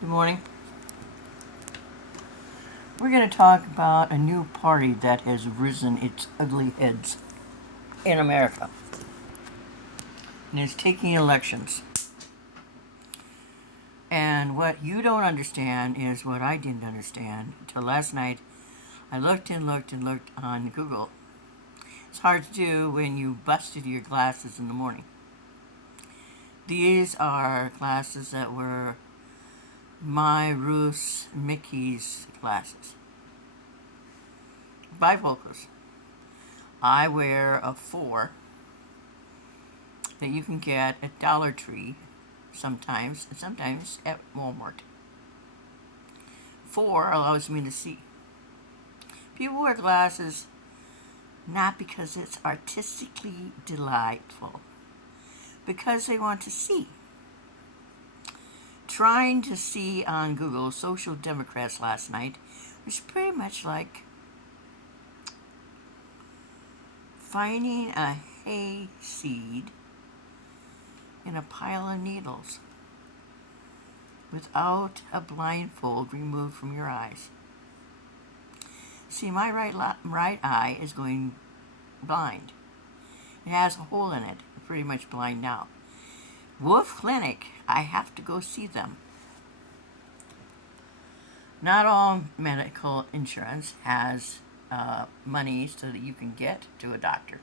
Good morning. We're going to talk about a new party that has risen its ugly heads in America and is taking elections. And what you don't understand is what I didn't understand until last night. I looked and looked and looked on Google. It's hard to do when you busted your glasses in the morning. These are glasses that were my Ruth's Mickey's glasses. Bifocals. I wear a 4 that you can get at Dollar Tree sometimes, and sometimes at Walmart. 4 allows me to see. People wear glasses not because it's artistically delightful, because they want to see. Trying to see on Google Social Democrats last night was pretty much like finding a hay seed in a pile of needles without a blindfold removed from your eyes. See, my right eye is going blind. It has a hole in it, pretty much blind now. Wolf Clinic, I have to go see them. Not all medical insurance has money so that you can get to a doctor.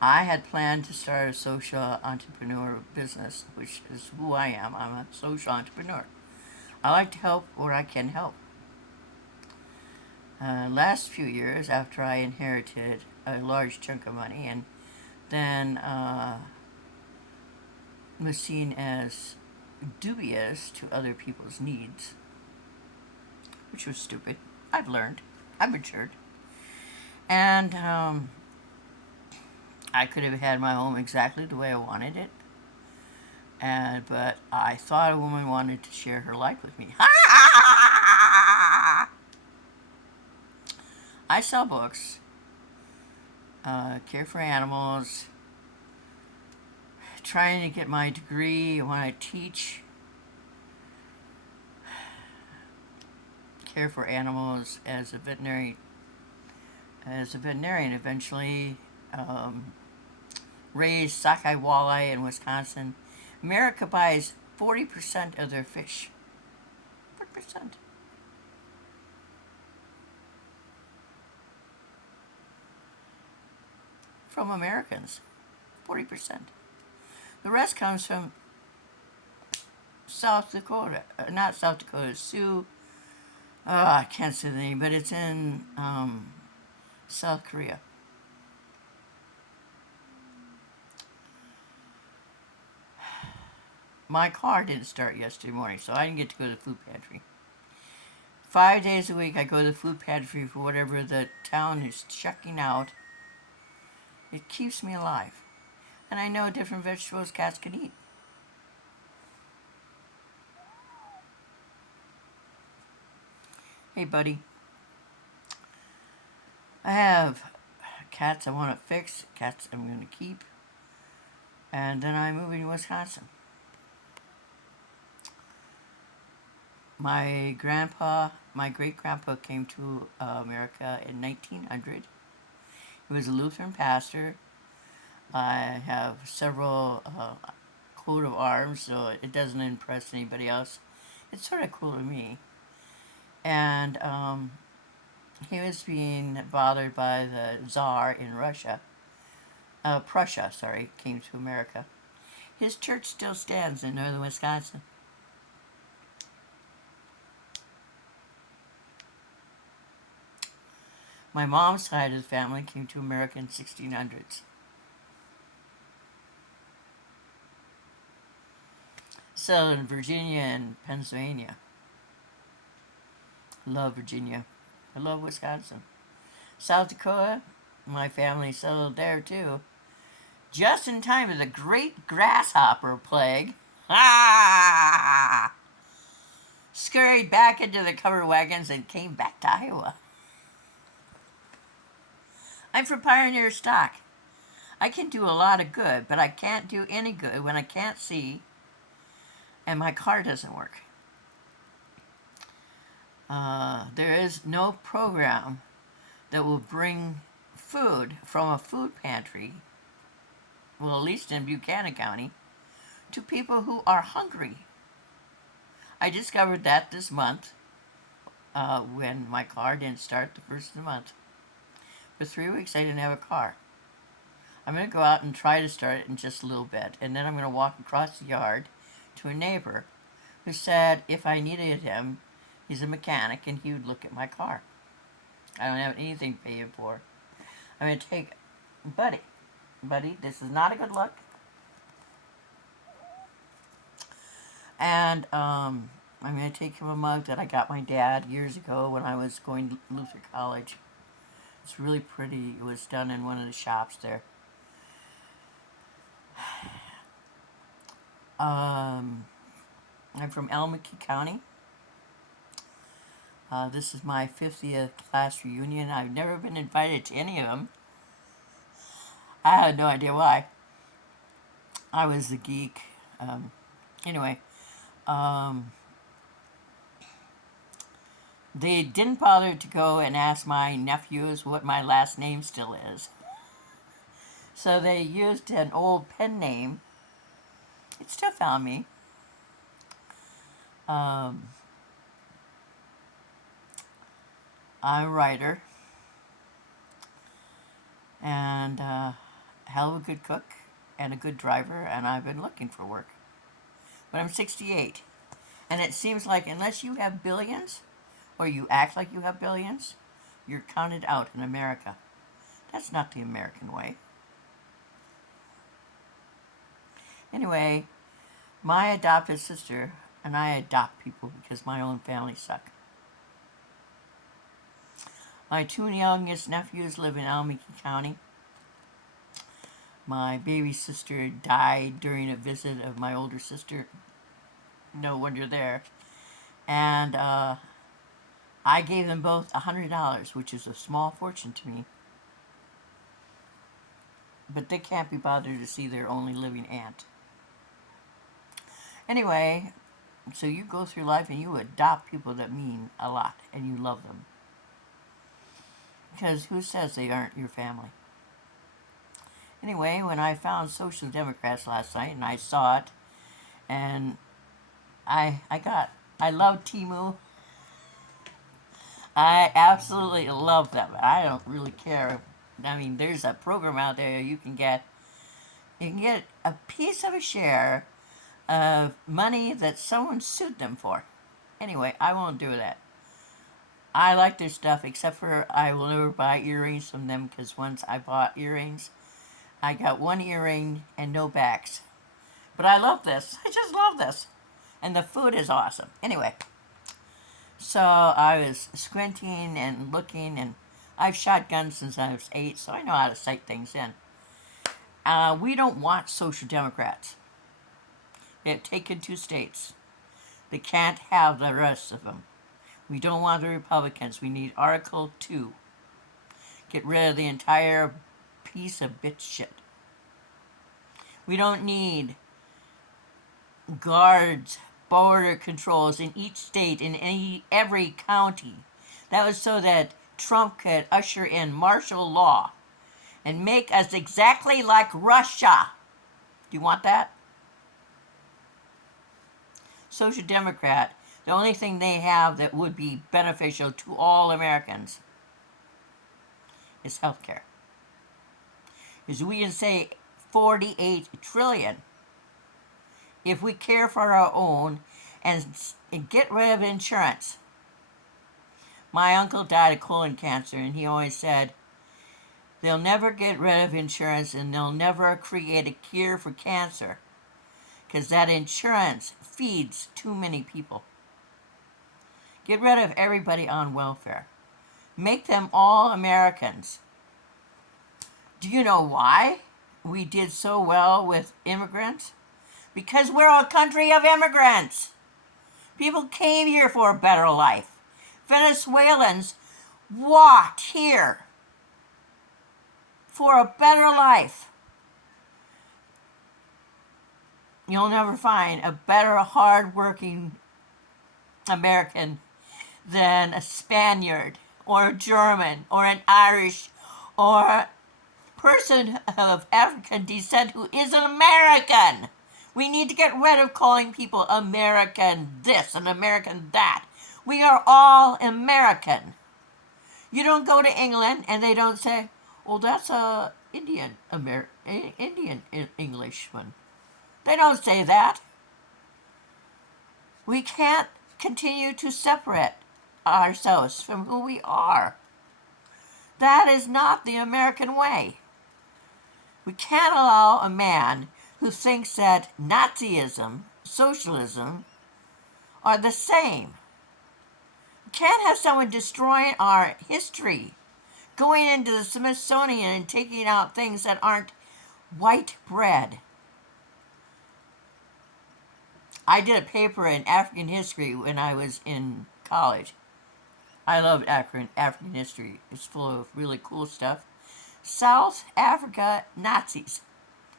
I had planned to start a social entrepreneur business, which is who I am. I'm a social entrepreneur. I like to help where I can help. Last few years, after I inherited a large chunk of money and then was seen as dubious to other people's needs, which was stupid. I've learned. I've matured. And I could have had my home exactly the way I wanted it. But I thought a woman wanted to share her life with me. I sell books, care for animals, trying to get my degree when I teach, care for animals as a veterinarian eventually, raised sockeye walleye in Wisconsin. America buys 40% of their fish. 40%. From Americans. 40%. The rest comes from South Dakota. Not South Dakota, Sioux. I can't say the name, but it's in South Korea. My car didn't start yesterday morning, so I didn't get to go to the food pantry. 5 days a week, I go to the food pantry for whatever the town is checking out. It keeps me alive. And I know different vegetables cats can eat. Hey, buddy. I have cats I want to fix, cats I'm going to keep, and then I'm moving to Wisconsin. My great grandpa came to America in 1900. He was a Lutheran pastor. I have several coat of arms, so it doesn't impress anybody else. It's sort of cool to me. And he was being bothered by the Tsar in Prussia, came to America. His church still stands in northern Wisconsin. My mom's side of the family came to America in 1600s. Settled in Virginia and Pennsylvania. Love Virginia. I love Wisconsin. South Dakota, my family settled there too. Just in time for the great grasshopper plague. Ah! Scurried back into the covered wagons and came back to Iowa. I'm from pioneer stock. I can do a lot of good, but I can't do any good when I can't see and my car doesn't work. There is no program that will bring food from a food pantry, well, at least in Buchanan County, to people who are hungry. I discovered that this month when my car didn't start the first of the month. For 3 weeks, I didn't have a car. I'm going to go out and try to start it in just a little bit, and then I'm going to walk across the yard to a neighbor who said if I needed him, he's a mechanic, and he would look at my car. I don't have anything to pay him for. I'm going to take Buddy, this is not a good look. And I'm going to take him a mug that I got my dad years ago when I was going to Luther College. It's really pretty. It was done in one of the shops there. I'm from Alameda County. This is my 50th class reunion. I've never been invited to any of them. I had no idea why. I was the geek. Anyway, they didn't bother to go and ask my nephews what my last name still is. So they used an old pen name. It still found me. I'm a writer and a hell of a good cook and a good driver, and I've been looking for work. But I'm 68, and it seems like unless you have billions, or you act like you have billions, you're counted out in America. That's not the American way. Anyway, my adopted sister, and I adopt people because my own family suck. My two youngest nephews live in Alameda County. My baby sister died during a visit of my older sister. No wonder there. And I gave them both $100, which is a small fortune to me. But they can't be bothered to see their only living aunt. Anyway, so you go through life and you adopt people that mean a lot and you love them. Because who says they aren't your family? Anyway, when I found Social Democrats last night and I saw it, and I love Temu. I absolutely love them. I don't really care. I mean, there's a program out there you can get a piece of a share of money that someone sued them for. Anyway, I won't do that. I like their stuff, except for I will never buy earrings from them, because once I bought earrings, I got one earring and no backs. But I love this. I just love this. And the food is awesome. Anyway, so I was squinting and looking, and I've shot guns since I was 8, so I know how to sight things in. We don't want Social Democrats. They have taken 2 states. They can't have the rest of them. We don't want the Republicans. We need Article 2. Get rid of the entire piece of bitch shit. We don't need guards, border controls in each state, in every county. That was so that Trump could usher in martial law and make us exactly like Russia. Do you want that? Social Democrat, the only thing they have that would be beneficial to all Americans is health care. As we can say 48 trillion. If we care for our own and get rid of insurance. My uncle died of colon cancer, and he always said, they'll never get rid of insurance and they'll never create a cure for cancer, because that insurance feeds too many people. Get rid of everybody on welfare. Make them all Americans. Do you know why we did so well with immigrants? Because we're a country of immigrants. People came here for a better life. Venezuelans walked here for a better life. You'll never find a better hard-working American than a Spaniard or a German or an Irish or a person of African descent who is an American. We need to get rid of calling people American this and American that. We are all American. You don't go to England and they don't say, "Well, that's a Indian Englishman." They don't say that. We can't continue to separate ourselves from who we are. That is not the American way. We can't allow a man who thinks that Nazism, socialism, are the same. We can't have someone destroying our history, going into the Smithsonian and taking out things that aren't white bread. I did a paper in African history when I was in college. I love African history. It's full of really cool stuff. South Africa Nazis.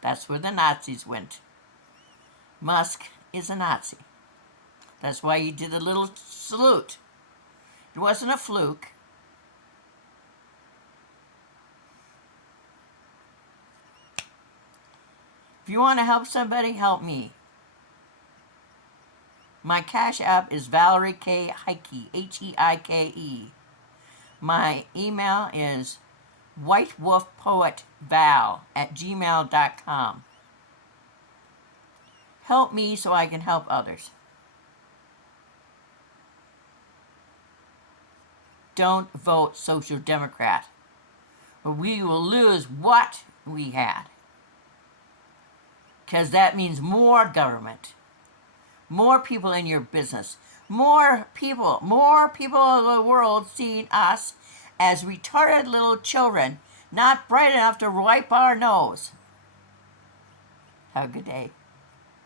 That's where the Nazis went. Musk is a Nazi. That's why he did a little salute. It wasn't a fluke. If you want to help somebody, help me. My Cash App is Valerie K. Heike, Heike. My email is whitewolfpoetval@gmail.com. Help me so I can help others. Don't vote Social Democrat, or we will lose what we had. Because that means more government, more people in your business, more people of the world seeing us as retarded little children, not bright enough to wipe our nose. Have a good day.